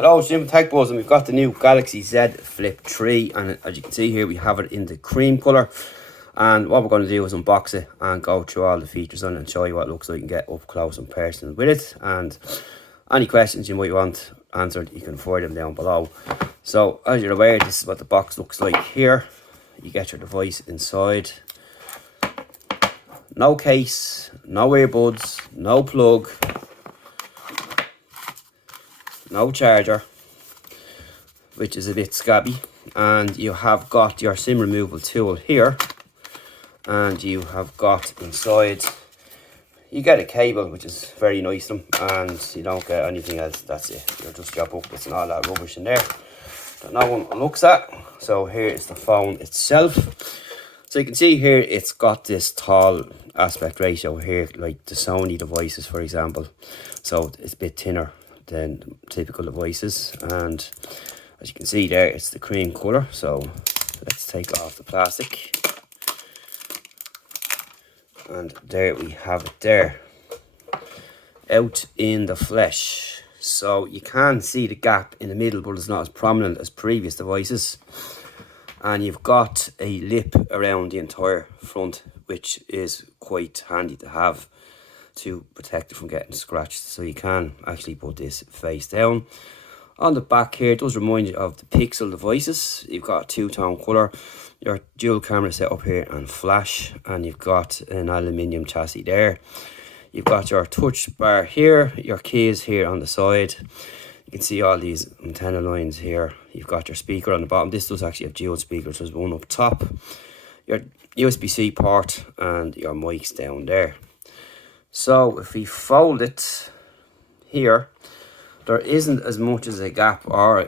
Hello, it's Jim from Tech Buzz, and we've got the new Galaxy Z Flip 3, and as you can see here we have it in the cream colour. And what we're going to do is unbox it and go through all the features on it and show you what it looks like and get up close and personal with it. And any questions you might want answered, you can find them down below. So as you're aware, this is what the box looks like here. You get your device inside. No case, no earbuds, no plug, no charger, which is a bit scabby, and you have got your SIM removal tool here, and you have got inside, you get a cable, which is very nice, and you don't get anything else. That's it. You're just your booklets and all that rubbish in there that no one looks at. So here is the phone itself. So you can see here it's got this tall aspect ratio here, like the Sony devices, for example. So it's a bit thinner than typical devices, and as you can see there, it's the cream colour. So let's take off the plastic, and there we have it there, out in the flesh. So you can see the gap in the middle, but it's not as prominent as previous devices. And you've got a lip around the entire front, which is quite handy to have to protect it from getting scratched. So you can actually put this face down. On the back here, it does remind you of the Pixel devices. You've got a two-tone colour, your dual camera set up here and flash, and you've got an aluminium chassis there. You've got your touch bar here, your keys here on the side. You can see all these antenna lines here. You've got your speaker on the bottom. This does actually have dual speakers. There's one up top, your USB-C port, and your mics down there. So if we fold it here, there isn't as much as a gap, or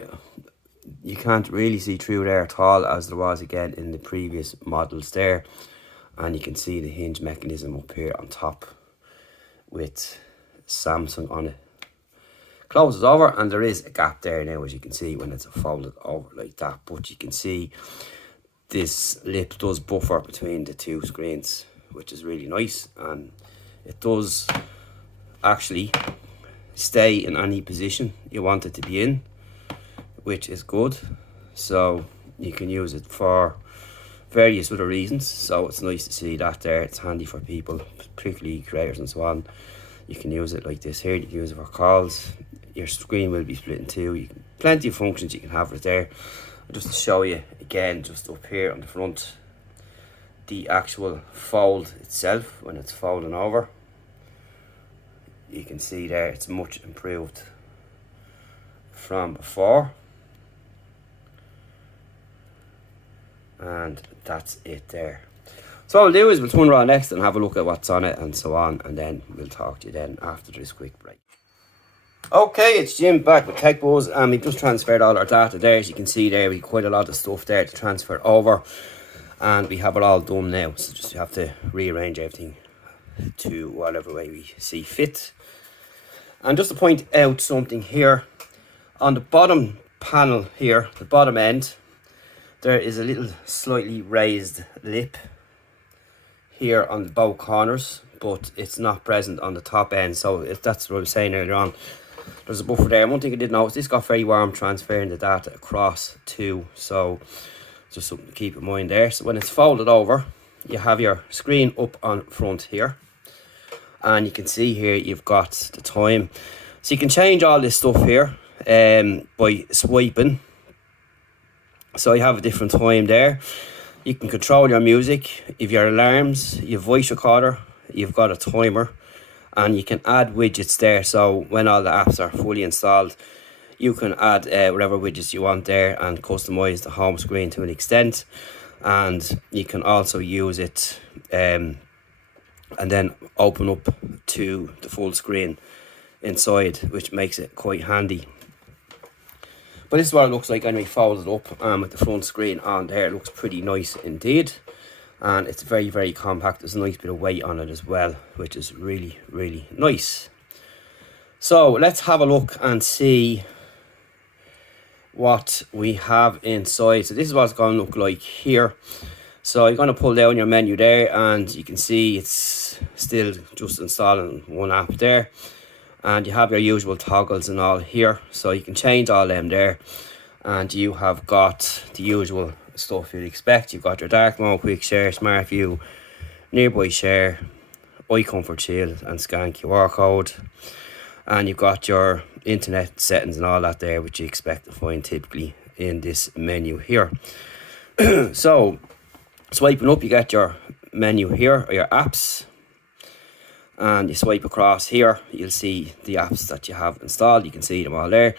you can't really see through there at all as there was again in the previous models there. And you can see the hinge mechanism up here on top with Samsung on it. Closes over, and there is a gap there now, as you can see, when it's folded over like that. But you can see this lip does buffer between the two screens, which is really nice, and it does actually stay in any position you want it to be in, which is good. So you can use it for various other reasons. So it's nice to see that there. It's handy for people, particularly creators and so on. You can use it like this here. You can use it for calls. Your screen will be split in two. Plenty of functions you can have right there. Just to show you again, just up here on the front, the actual fold itself, when it's folding over, you can see there it's much improved from before. And that's it there. So what we'll do is we'll turn around next and have a look at what's on it and so on, and then we'll talk to you then after this quick break. Okay, it's Jim back with Tech Buzz, and we've just transferred all our data there. As you can see there, we've quite a lot of stuff there to transfer over, and we have it all done now. So just have to rearrange everything to whatever way we see fit. And just to point out something here, on the bottom panel here, the bottom end, there is a little slightly raised lip here on both corners, but it's not present on the top end. So that's what I was saying earlier on. There's a buffer there. One thing I did notice, this got very warm transferring the data across too, so just something to keep in mind there. So when it's folded over, you have your screen up on front here, and you can see here you've got the time. So you can change all this stuff here by swiping. So you have a different time there. You can control your music, if your alarms, your voice recorder, you've got a timer, and you can add widgets there. So when all the apps are fully installed, you can add whatever widgets you want there and customize the home screen to an extent. And you can also use it and then open up to the full screen inside, which makes it quite handy. But this is what it looks like anyway, folded up, with the front screen on there. It looks pretty nice indeed, and it's very, very compact. There's a nice bit of weight on it as well, which is really, really nice. So let's have a look and see what we have inside. So this is what it's going to look like here. So you're going to pull down your menu there, and you can see it's still just installing one app there. And you have your usual toggles and all here, so you can change all them there. And you have got the usual stuff you'd expect. You've got your dark mode, quick share, smart view, nearby share, eye comfort shield, and scan QR code. And you've got your internet settings and all that there, which you expect to find typically in this menu here. So swiping up, you get your menu here, or your apps, and you swipe across here, you'll see the apps that you have installed. You can see them all there.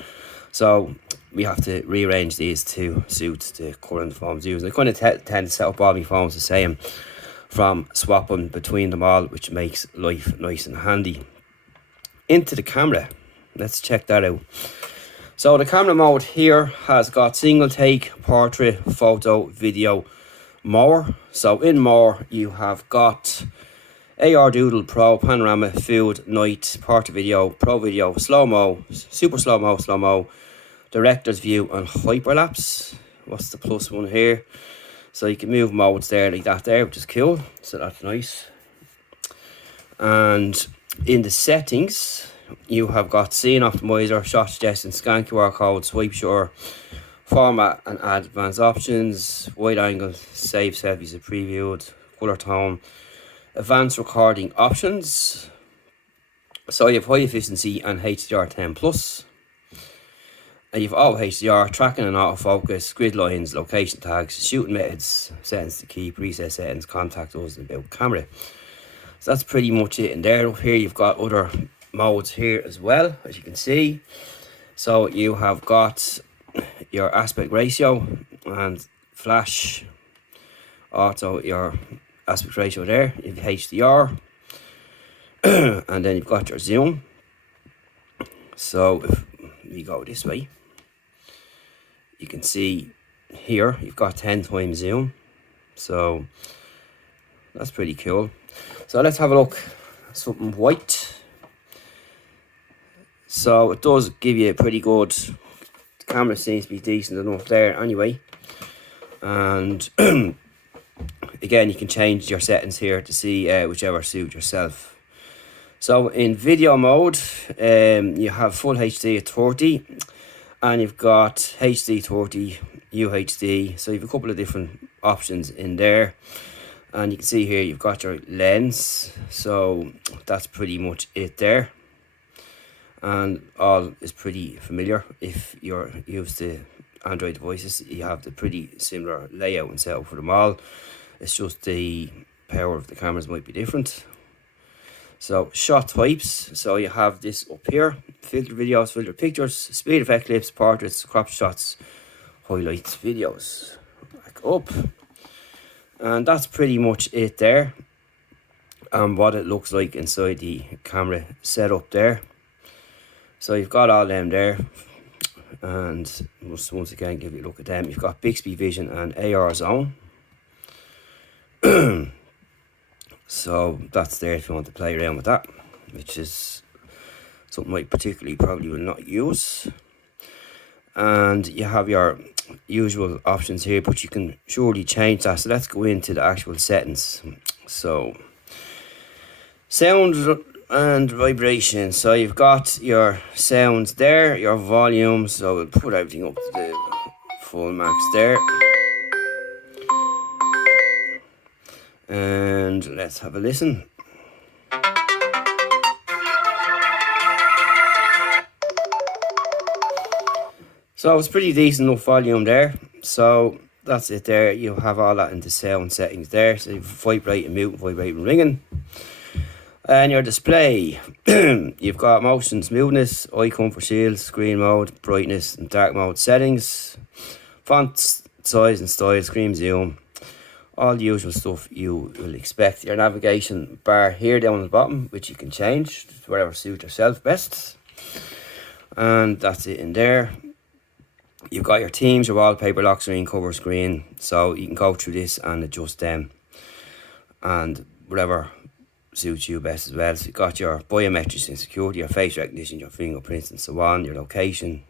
So we have to rearrange these to suit the current phones using. I kind of tend to set up all my phones the same from swapping between them all, which makes life nice and handy. Into the camera, let's check that out. So the camera mode here has got single take, portrait, photo, video, more. So in more, you have got AR Doodle Pro, panorama, food, night, portrait video, pro video, slow-mo, super slow-mo, director's view, and hyperlapse. What's the plus one here? So you can move modes there like that there, which is cool. So that's nice. And in the settings, you have got scene optimizer, shot suggestion, scan QR code, swipe sure, format and add advanced options, wide angle, save selfies if previewed, color tone, advanced recording options. So you have high efficiency and HDR10 plus. And you've auto HDR, tracking and autofocus, grid lines, location tags, shooting methods, settings to keep, preset settings, contact us, and about camera. So that's pretty much it in there. Up here you've got other modes here as well, as you can see. So you have got your aspect ratio and flash, auto your aspect ratio there. You've HDR, and then you've got your zoom. So if we go this way, you can see here you've got 10 times zoom, so that's pretty cool. So let's have a look at something white. So it does give you a pretty good, the camera seems to be decent enough there anyway. And again, you can change your settings here to see whichever suit yourself. So in video mode, you have full HD at 30, and you've got HD 30, UHD. So you've a couple of different options in there. And you can see here you've got your lens. So that's pretty much it there. And all is pretty familiar. If you're used to Android devices, you have the pretty similar layout and setup for them all. It's just the power of the cameras might be different. So shot types, so you have this up here: filter videos, filter pictures, speed effect clips, portraits, crop shots, highlights, videos. Back up, and that's pretty much it there. And what it looks like inside the camera setup there. So you've got all them there, and once again give you a look at them. You've got Bixby Vision and AR Zone. So that's there if you want to play around with that, which is something I particularly probably will not use. And you have your usual options here, but you can surely change that. So let's go into the actual settings. So sound and vibration. So you've got your sounds there, your volume. So we'll put everything up to the full max there. And let's have a listen. So it's pretty decent enough volume there. So that's it there. You have all that in the sound settings there. So you vibrate and mute, vibrate and ringing. And your display, you've got motion, smoothness, eye comfort shield, screen mode, brightness and dark mode settings, font size and style, screen zoom. All the usual stuff you will expect. Your navigation bar here down at the bottom, which you can change to whatever suits yourself best. And that's it in there. You've got your themes, your wallpaper, lock screen, cover screen. So you can go through this and adjust them. And whatever suits you best as well. So you've got your biometrics and security, your face recognition, your fingerprints and so on, your location.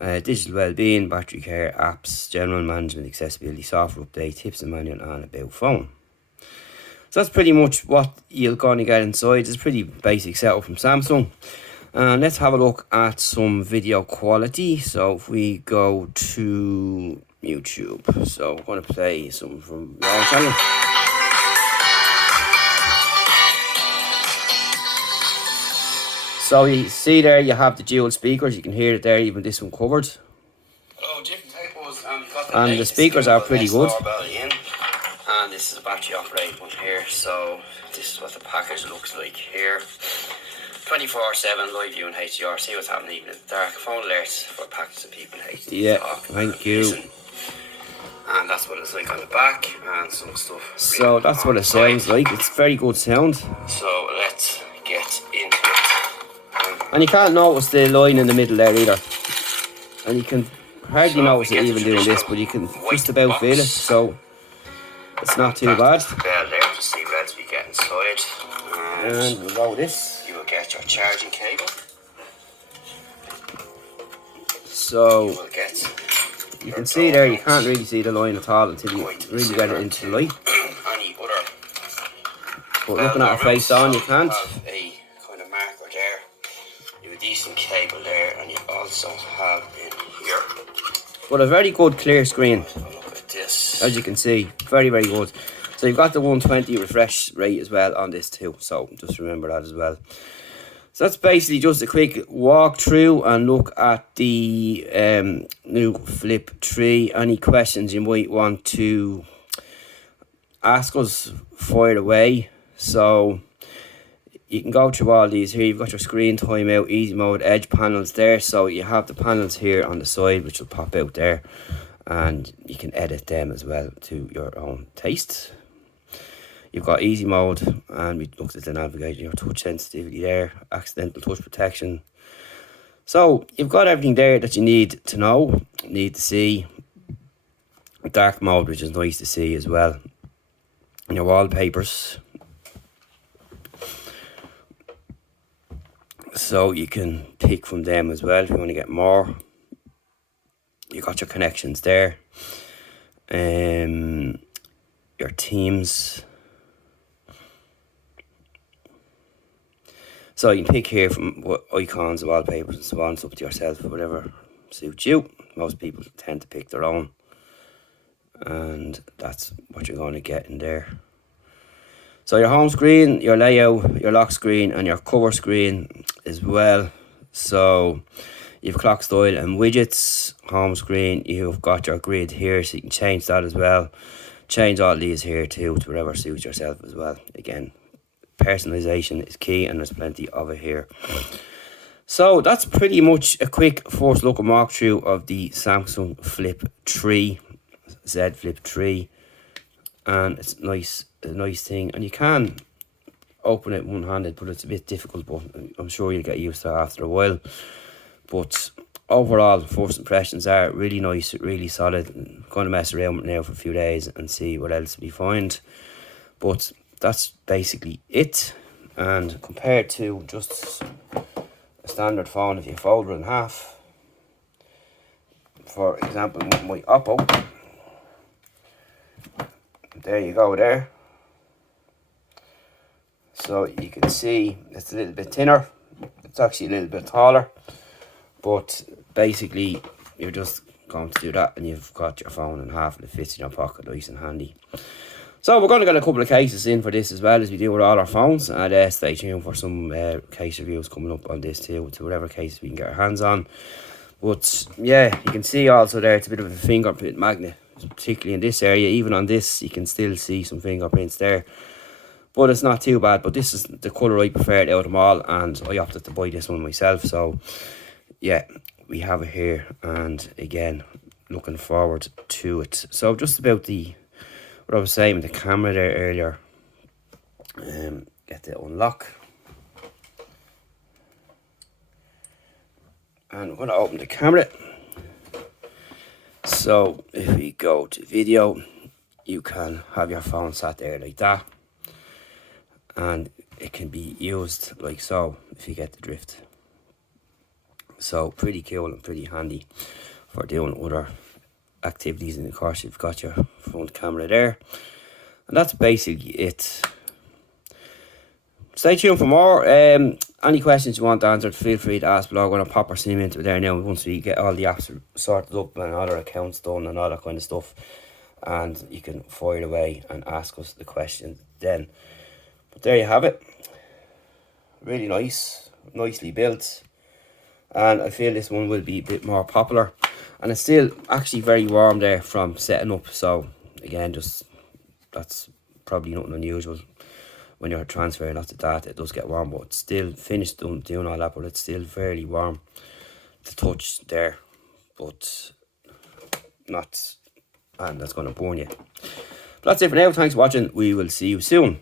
Digital well-being, battery care, apps, general management, accessibility, software update, tips and manual, and about phone. So that's pretty much what you're going to get inside. It's a pretty basic setup from Samsung. And let's have a look at some video quality. So if we go to YouTube, so I'm going to play some from your channel. So you see there, you have the dual speakers. You can hear it there, even this one covered. And the speakers are pretty good. And this is a battery operated one here. So this is what the package looks like here. 24/7 live view in HDR. See what's happening even in the dark. Phone alerts for packets of people in HDR. Yeah, thank you. Listen. And that's what it's like on the back and some stuff. So that's what it sounds like. It's very good sound. So let's get into it. And you can't notice the line in the middle there either. And you can hardly notice it even doing this, but you can just about feel it. So it's not too bad. Bell there to see what else we get inside. And we'll go with this. You will get your charging cable. So you can see there, you can't really see the line at all until you really get it into the light. But looking at a face on, you can't. Have a kind of marker there. You have a decent cable there, and you also have in here. But a very good clear screen. Look at this. As you can see, very good. So you've got the 120 refresh rate as well on this too, so just remember that as well. So that's basically just a quick walkthrough and look at the new Flip 3. Any questions you might want to ask us, fire away. So you can go through all these here. You've got your screen timeout, easy mode, edge panels there. So you have the panels here on the side which will pop out there, and you can edit them as well to your own taste. You've got easy mode, and we looked at the navigator, your touch sensitivity there, accidental touch protection. So you've got everything there that you need to know, need to see. Dark mode, which is nice to see as well. And your wallpapers. So you can pick from them as well if you want to get more. You got your connections there. Your themes. So you can pick here from what icons, wallpapers and so on. It's up to yourself, whatever suits you. Most people tend to pick their own. And that's what you're going to get in there. So your home screen, your layout, your lock screen and your cover screen as well. So you've clock style and widgets, home screen. You've got your grid here, so you can change that as well. Change all these here too to whatever suits yourself as well. Again, personalization is key, and there's plenty of it here. So that's pretty much a quick first look and walkthrough of the Samsung Flip 3, Z Flip 3, and it's nice, a nice thing, and you can open it one-handed, but it's a bit difficult, but I'm sure you'll get used to it after a while. But overall, first impressions are really nice, really solid. I'm going to mess around with it now for a few days and see what else we find, but that's basically it. And compared to just a standard phone, if you fold it in half, for example my Oppo, there you go there. So you can see it's a little bit thinner, it's actually a little bit taller, but basically you're just going to do that and you've got your phone in half and it fits in your pocket nice and handy. So we're going to get a couple of cases in for this as well, as we do with all our phones, and stay tuned for some case reviews coming up on this too, to whatever case we can get our hands on. But yeah, you can see also there it's a bit of a fingerprint magnet, particularly in this area. Even on this you can still see some fingerprints there, but it's not too bad. But this is the colour I preferred out of them all, and I opted to buy this one myself. So yeah, we have it here, and again, looking forward to it. So just about what I was saying with the camera there earlier, get the unlock, and we're going to open the camera. So if we go to video, you can have your phone sat there like that, and it can be used like so, if you get the drift. So pretty cool and pretty handy for doing other activities, and of course you've got your front camera there, and that's basically it. Stay tuned for more. Any questions you want answered, feel free to ask below. I'm going to pop our sim into it there now once we get all the apps sorted up and all our accounts done and all that kind of stuff. And you can fire away and ask us the question then. But there you have it. Really nice, nicely built. And I feel this one will be a bit more popular. And it's still actually very warm there from setting up. So again, just that's probably nothing unusual. When you're transferring lots of data, it does get warm, but it's still finished doing all that, but it's still fairly warm to touch there, but not, and that's going to burn you. But that's it for now. Thanks for watching. We will see you soon.